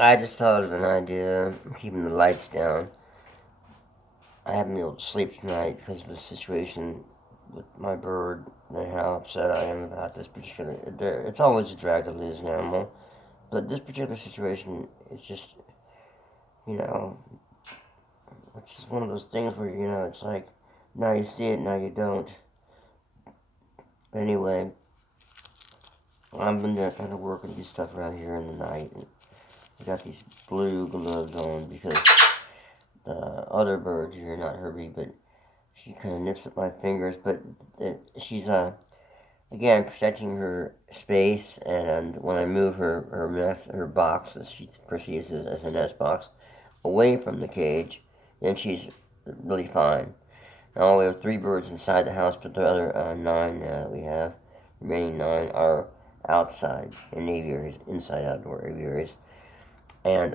I just thought of an idea, keeping the lights down. I haven't been able to sleep tonight because of the situation with my bird and how upset I am about this particular. It's always a drag to lose an animal, but this particular situation is just, you know, it's just one of those things where, it's like, now you see it, now you don't. Anyway, I'm gonna kind of work and do stuff around here in the night. And I got these blue gloves on because the other bird here, not Herbie, but she kind of nips at my fingers. But she's again protecting her space, and when I move her box, as she perceives as a nest box, away from the cage, then she's really fine. Now we have 3 birds inside the house, but the other 9 that we have, remaining 9, are outside in aviaries, inside outdoor aviaries. And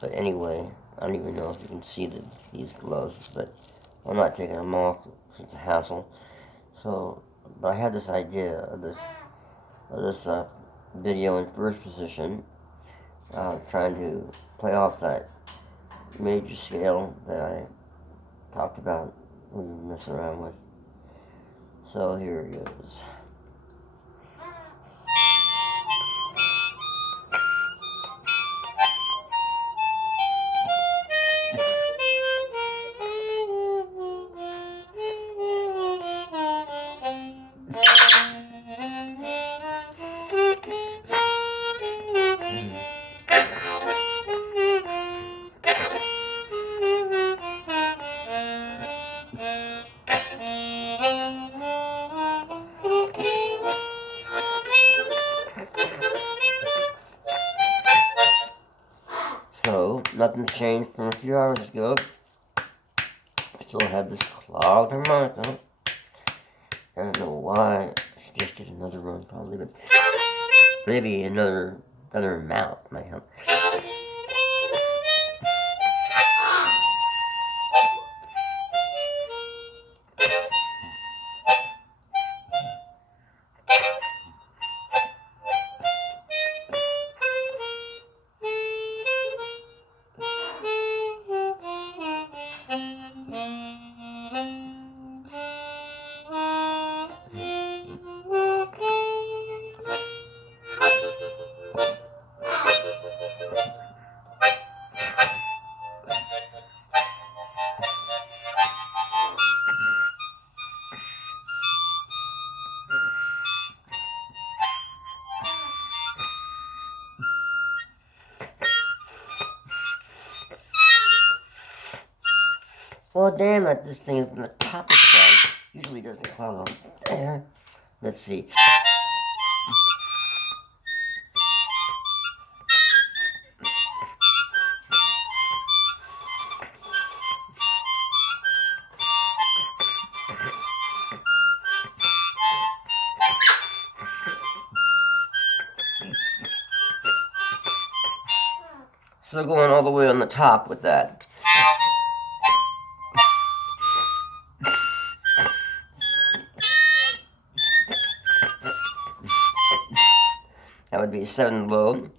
but anyway, I don't even know if you can see these gloves, but I'm not taking them off. It's a hassle. So, but I had this idea of this video in first position, trying to play off that major scale that I talked about we were messing around with. So here it goes. So, nothing's changed from a few hours ago. Still have this clogged harmonica. I don't know why. She just did another run, probably, but maybe another amount might help. Well, damn it, this thing is on the top is clogged. Usually doesn't clog on there. Let's see. So going all the way on the top with that. That would be 7 blow,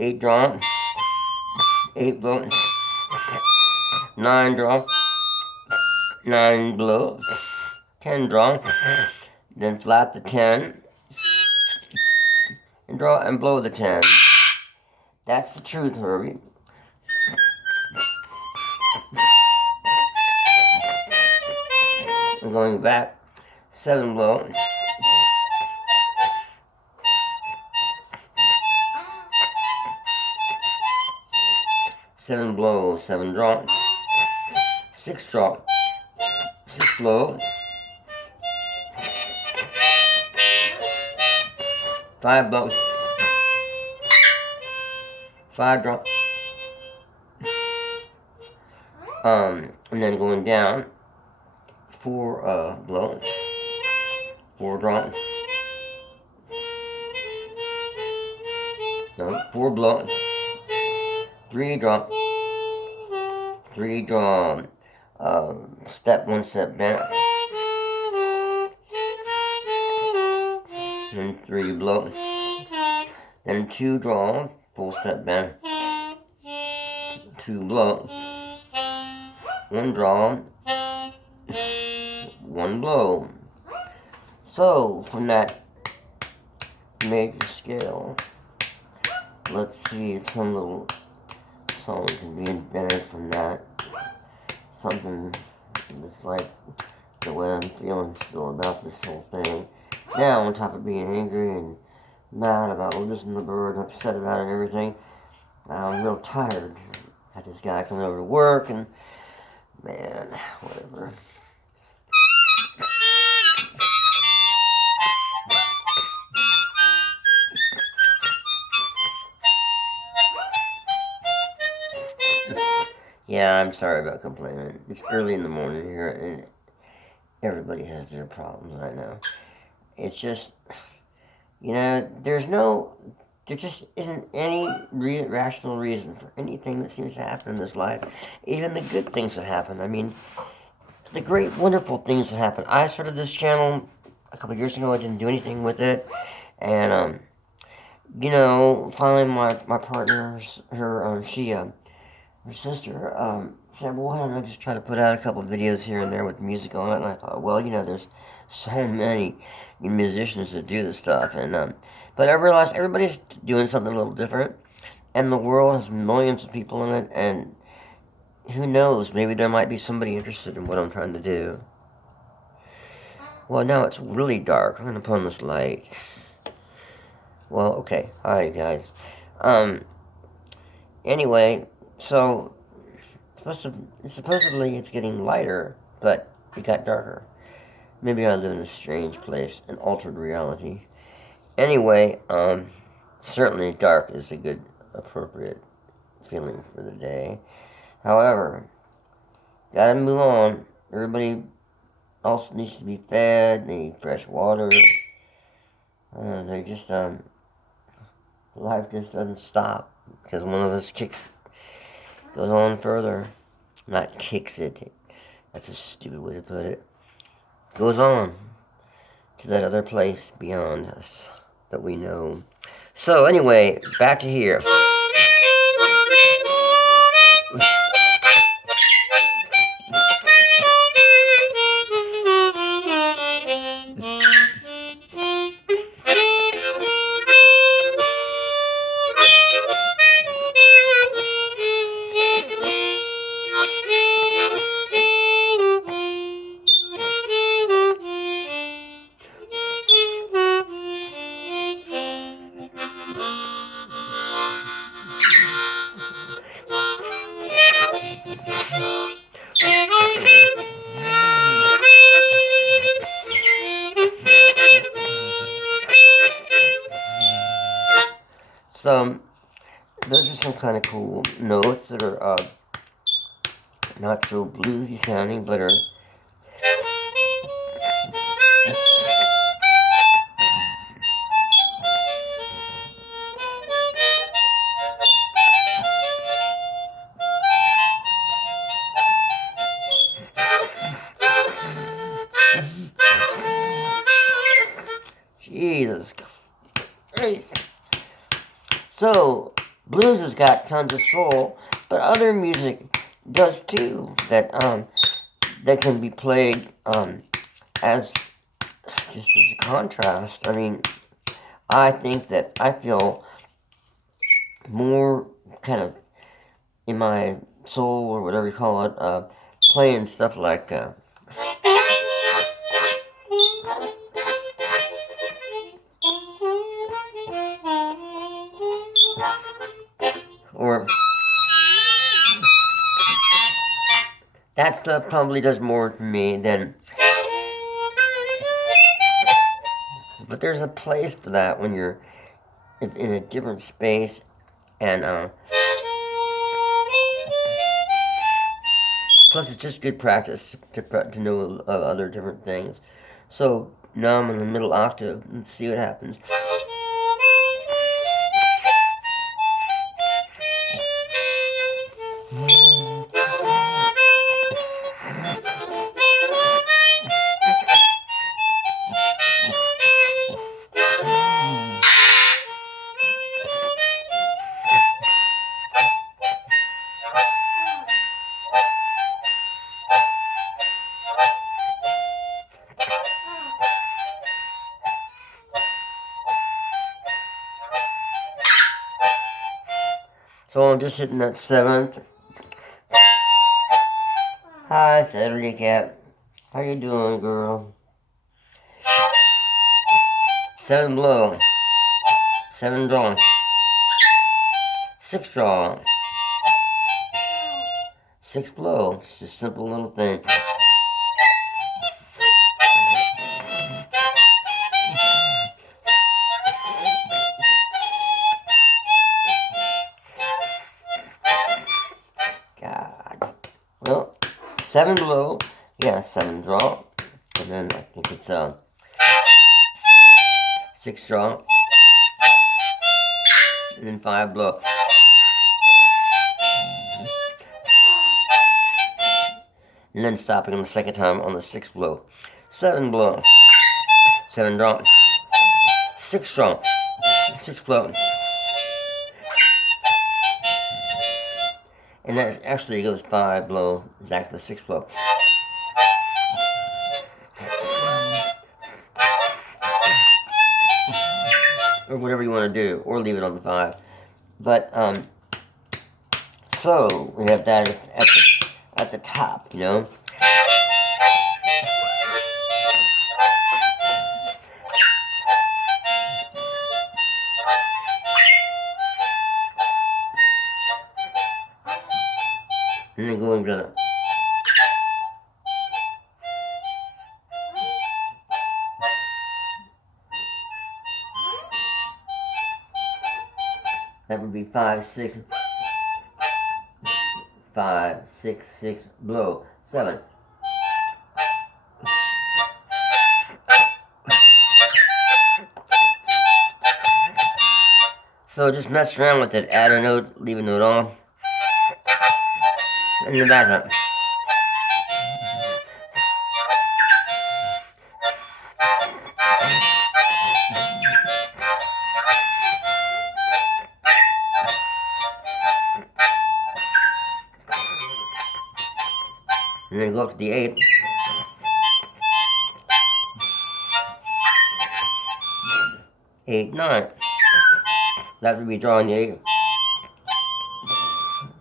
8 drawn, 8 blow, 9 draw, 9 blow, 10 draw, then flat the 10, and draw and blow the 10. That's the truth, Herbie. I'm going back, 7 blow, 7 blow, 7 draw, 6 draw, 6 blow, 5 blow, 5 draw, and then going down, 4 blow, 4 draw, no, 4 blow, 3 draw, 3 draw, step 1 step down, and 3 blow, then 2 draw, full step bend, 2 blow, 1 draw, 1 blow. So from that major scale, let's see if some little song can be invented from that. Something that's like the way I'm feeling still about this whole thing. Now, on top of being angry and mad about losing the bird, upset about it and everything, I'm real tired. Had this guy coming over to work, and man, whatever. Yeah, I'm sorry about complaining. It's early in the morning here, and everybody has their problems, I know. It's just, there just isn't any rational reason for anything that seems to happen in this life. Even the good things that happen. I mean, the great, wonderful things that happen. I started this channel a couple years ago. I didn't do anything with it. And, finally my partner, her sister, said, well, why don't I just try to put out a couple videos here and there with music on it? And I thought, well, there's so many musicians that do this stuff. And, but I realized everybody's doing something a little different. And the world has millions of people in it. And who knows, maybe there might be somebody interested in what I'm trying to do. Well, now it's really dark. I'm going to put on this light. Well, okay. Hi, guys. Anyway, so supposedly it's getting lighter, but it got darker. Maybe I live in a strange place, an altered reality. Anyway, certainly dark is a good, appropriate feeling for the day. However, gotta move on. Everybody else needs to be fed. They need fresh water. They just, life just doesn't stop because one of us goes on further. Not kicks it. That's a stupid way to put it. Goes on to that other place beyond us that we know. So anyway, back to here. Those are some kind of cool notes that are not so bluesy sounding, but are Jesus Christ. So, blues has got tons of soul, but other music does too, that can be played as just as a contrast. I mean, I think that I feel more kind of in my soul, or whatever you call it, playing stuff like or that stuff probably does more for me than, but there's a place for that when you're in a different space, and plus it's just good practice to know other different things. So now I'm in the middle octave. Let's see what happens. So I'm just hitting that 7th. Hi, Saturday Cat. How you doing, girl? 7 blow. 7 draw. 6 draw. 6 blow. It's just a simple little thing. God. Well, 7 blow. Yeah, 7 draw. And then I think it's 6 draw. And then 5 blow. And then stopping on the second time on the 6 blow. 7 blow. 7 draw. 6 draw. 6 blow. And that actually goes 5 blow back to the 6 blow. Or whatever you want to do, or leave it on the 5. But so we have that at the top, you know. And then going to that would be 5, 6, 5, 6, 6, blow, 7. So just mess around with it, add a note, leave a note on, and then that's it. And then go up to the 8. Eight, 9. That would be drawing the 8.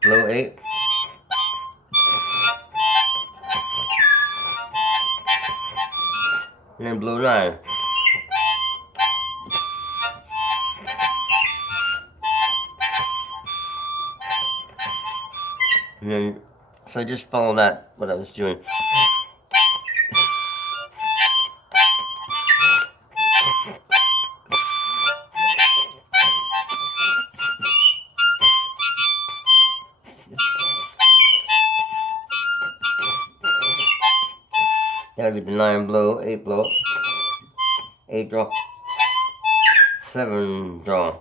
Blow 8. And then blow 9. And then, so just follow that, what I was doing. That would be the 9 blow, 8 blow, 8 draw, 7 draw.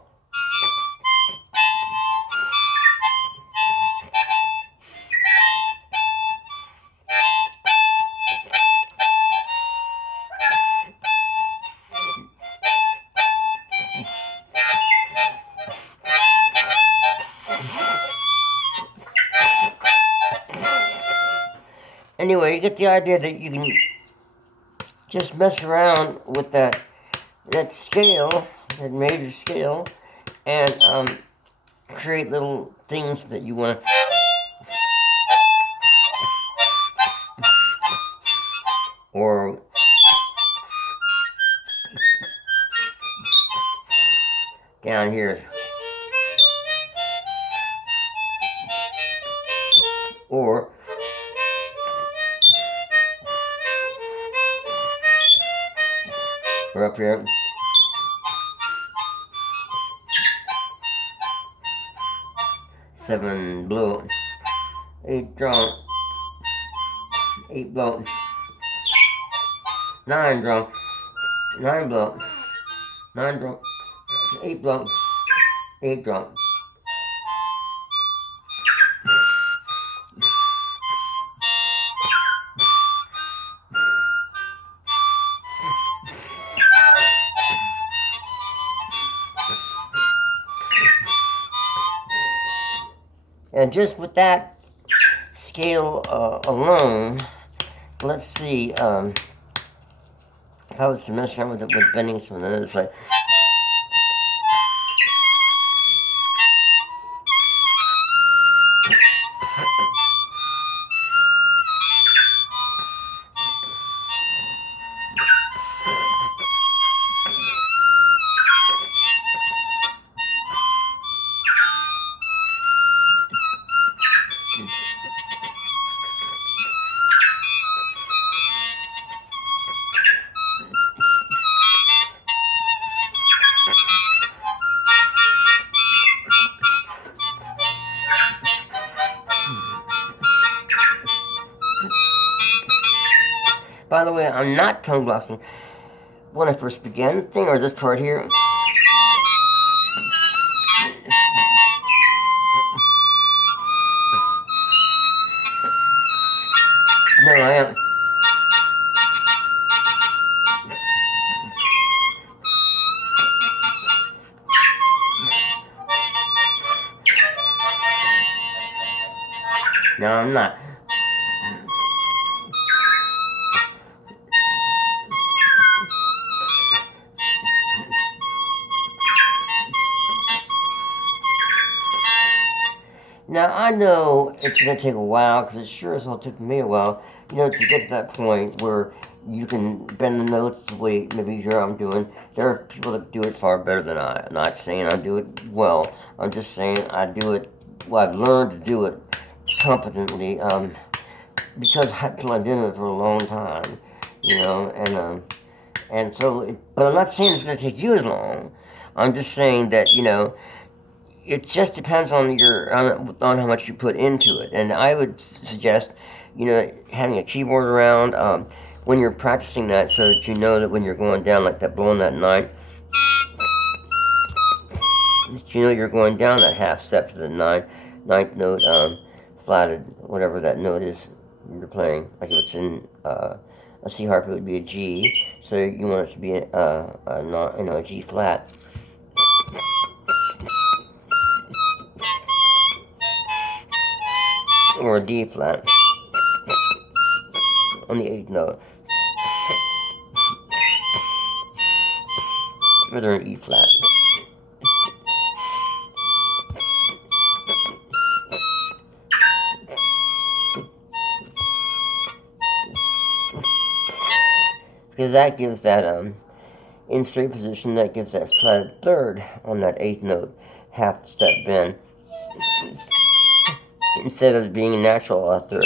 Anyway, you get the idea that you can just mess around with that scale, that major scale, and create little things that you want to. Or down here. Or we're up here. Seven blow, 8 draw, 8 blow, 9 draw, 9 blow, 9 draw, 8 blow, 8 draw. And just with that scale alone, let's see how it's to mess around with it with bendings from the other side. By the way, I'm not tongue blocking. When I first began the thing, or this part here, no, I am. No, I'm not. Now, I know it's going to take a while, because it sure as hell took me a while, you know, to get to that point where you can bend the notes the way maybe I'm doing. There are people that do it far better than I. I'm not saying I do it well. I'm just saying I do it, well, I've learned to do it competently, because I've blended in it for a long time, you know, and so, but I'm not saying it's going to take you as long. I'm just saying that, you know, it just depends on on how much you put into it. And I would suggest, you know, having a keyboard around when you're practicing that, so that you know that when you're going down like that, blowing that ninth, that you know you're going down that half step to the ninth note, flatted, whatever that note is you're playing. Like if it's in a C harp, it would be a G. So you want it to be a G flat. Or a D flat on the 8th note, rather an E flat. Because that gives that in straight position, that gives that flatted third on that 8th note, half step bend, instead of being a natural third.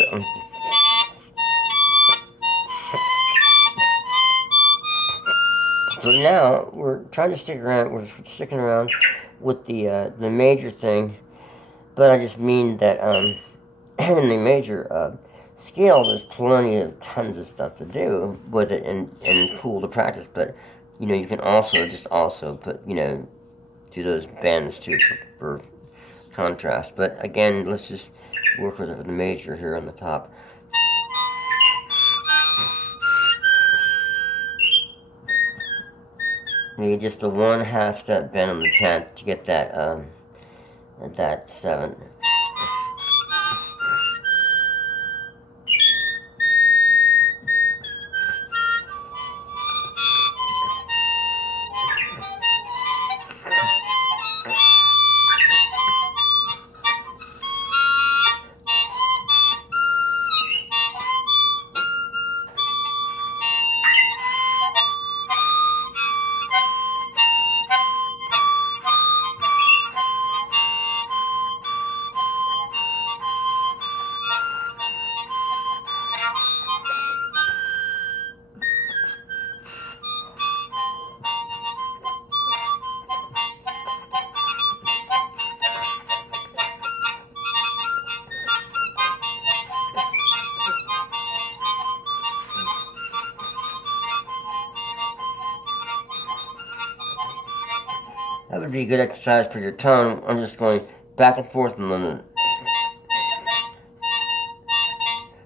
So now we're trying to stick around. We're sticking around with the major thing, but I just mean that in the major scale, there's tons of stuff to do with it, and cool to practice. But you know, you can also put, you know, do those bends too for contrast. But again, let's just work with the major here on the top. Maybe just a 1/2 step bend on the 10th to get that 7th. That would be a good exercise for your tongue. I'm just going back and forth in the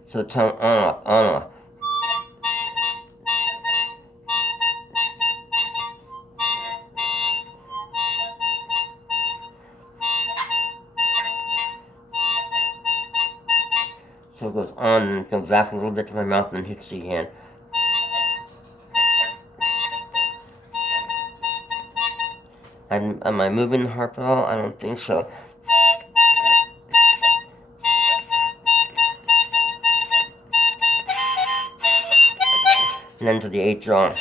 so tongue on off. So it goes on and comes back a little bit to my mouth and hits the hand. Am I moving the harp at all? I don't think so. And then to the 8th draw.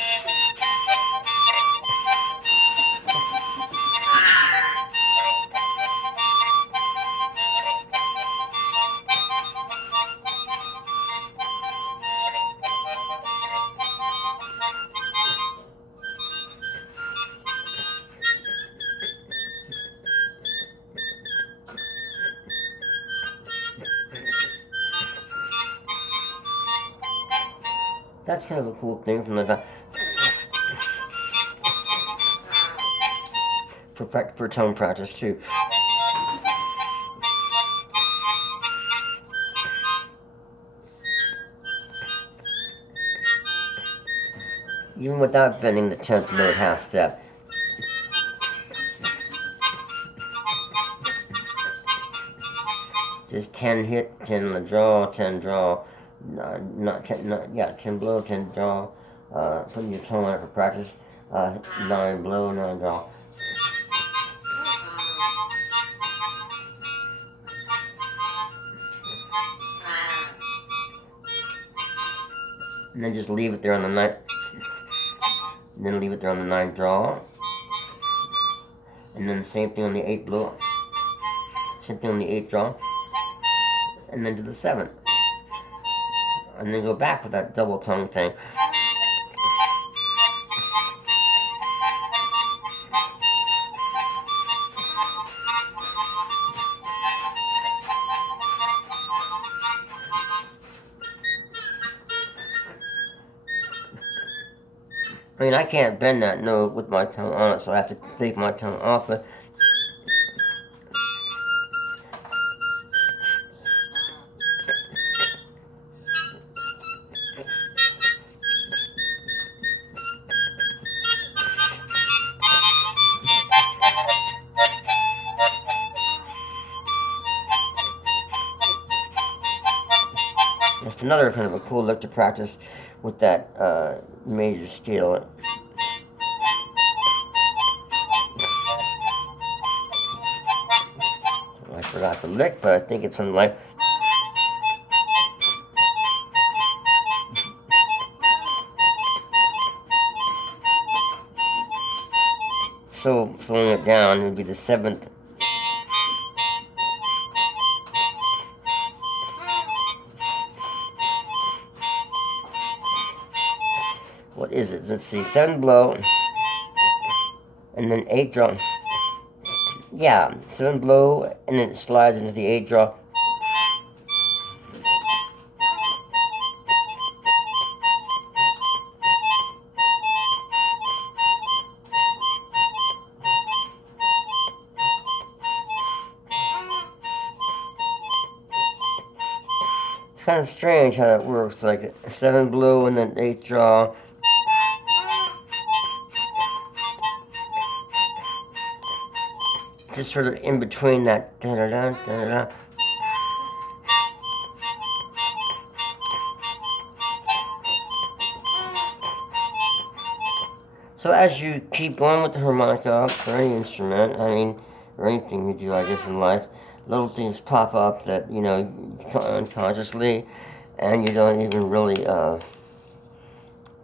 that's kind of a cool thing from the for tone practice too. Even without bending the 10th note half step. Just 10 hit, 10 on the draw, 10 draw, not 10 blow, 10 draw, putting your tone on it for practice, 9 blow, 9 draw. And then just leave it there on the 9, and then leave it there on the 9 draw, and then same thing on the 8 blow, same thing on the 8 draw, and then to the 7, and then go back with that double tongue thing. I mean, I can't bend that note with my tongue on it, so I have to take my tongue off it. It's another kind of a cool lick to practice with that major scale. I forgot the lick, but I think it's something like. So slowing it down, it would be the 7th. What is it? Let's see, 7 blow, and then 8 draw. Yeah, 7 blow, and then it slides into the 8 draw. It's kind of strange how that works, like 7 blow and then 8 draw. Just sort of in between that da-da-da, da-da-da. So as you keep going with the harmonica for any instrument, I mean, or anything you do, I guess, in life, little things pop up that, you know, unconsciously, and you don't even really know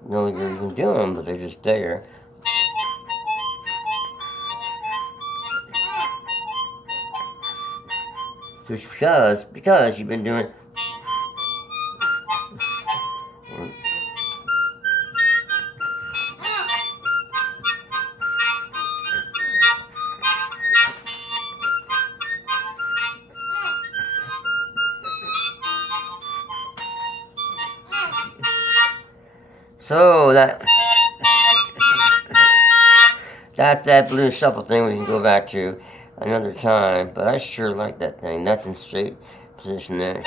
you're even doing them, but they're just there. Because you've been doing. So that's that blues shuffle thing we can go back to another time, but I sure like that thing. That's in straight position there.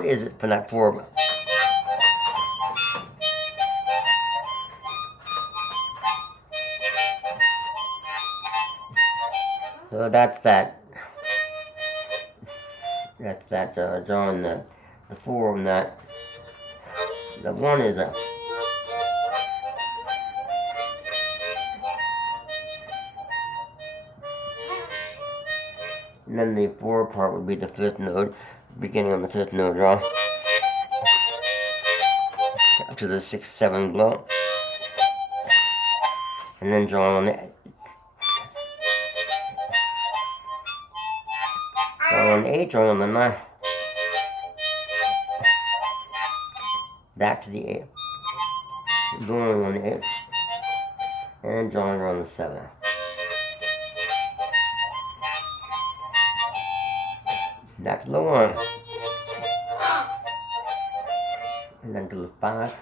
what is it for that 4? So that's that. That's that drawing the 4 on that. The 1 is a. And then the 4 part would be the 5th note, beginning on the 5th note draw, up to the 6th, 7th blow, and then drawing on the drawing on the 8, drawing on the 9, back to the 8, drawing on the 8, and drawing on the 7. Back to the 1, and then to the 5,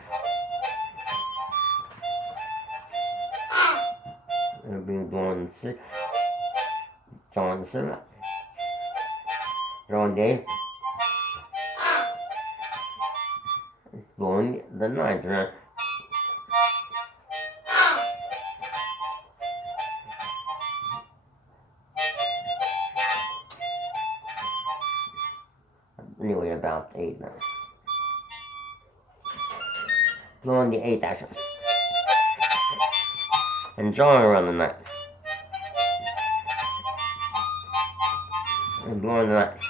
it'll be drawing the 6, drawing the 7, drawing the 8, blowing the 9th around. Anyway, about 8 now. Blowing the 8th action. And drawing around the 9th. And blowing the 9th.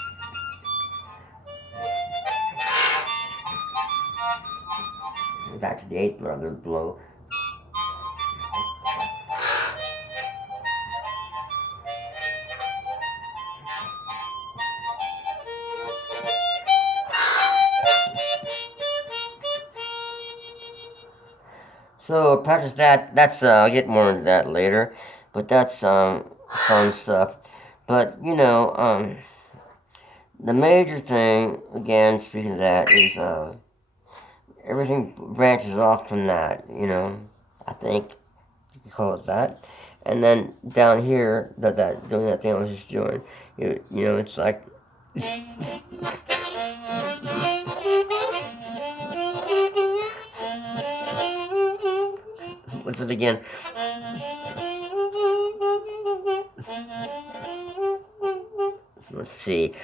And back to the 8th rather blow. So practice that. That's I'll get more into that later, but that's fun stuff. But you know, the major thing again, speaking of that, is everything branches off from that. You know, I think you can call it that. And then down here, that doing that thing I was just doing, you know, it's like. What's it again? Let's see.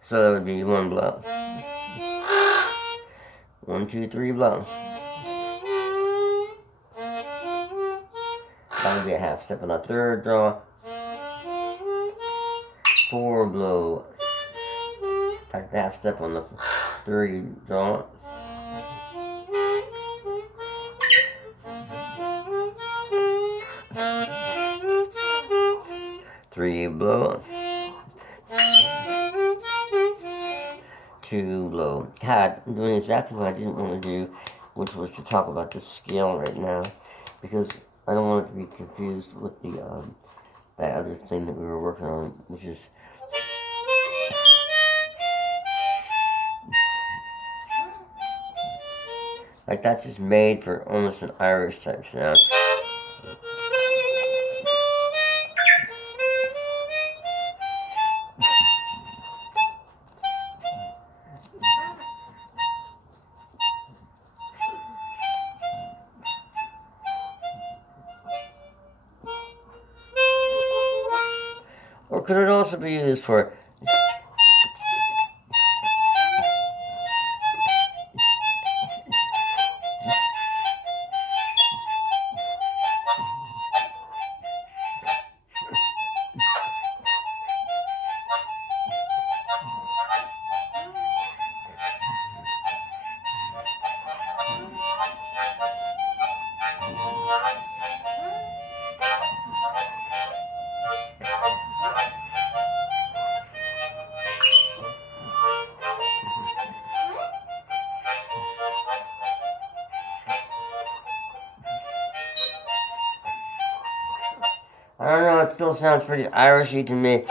So that would be 1 blow. 1, 2, 3 blow. That would be a half step on the 3rd draw. 4 blow. Back to half step on the 3rd draw. 3 blow. 2 blow. God, I'm doing exactly what I didn't want to do, which was to talk about the scale right now, because I don't want it to be confused with the that other thing that we were working on, which is like that's just made for almost an Irish type sound. Or could it also be used for I don't know, it still sounds pretty Irishy to me.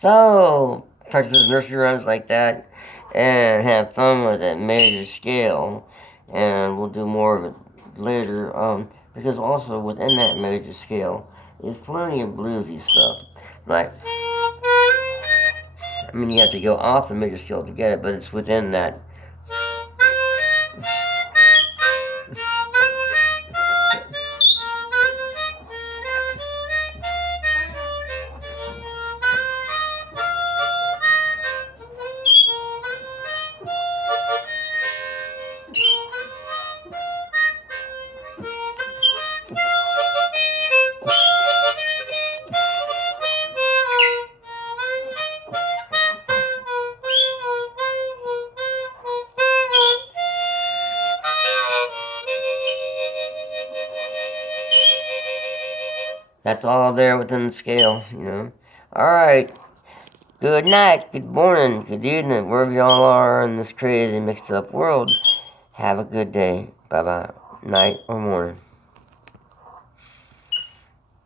So, practice nursery rhymes like that and have fun with that major scale. And we'll do more of it later. Because also within that major scale is plenty of bluesy stuff. Like, I mean, you have to go off the major scale to get it, but it's within that. That's all there within the scale, you know. Alright. Good night, good morning, good evening, wherever y'all are in this crazy mixed up world. Have a good day. Bye bye. Night or morning.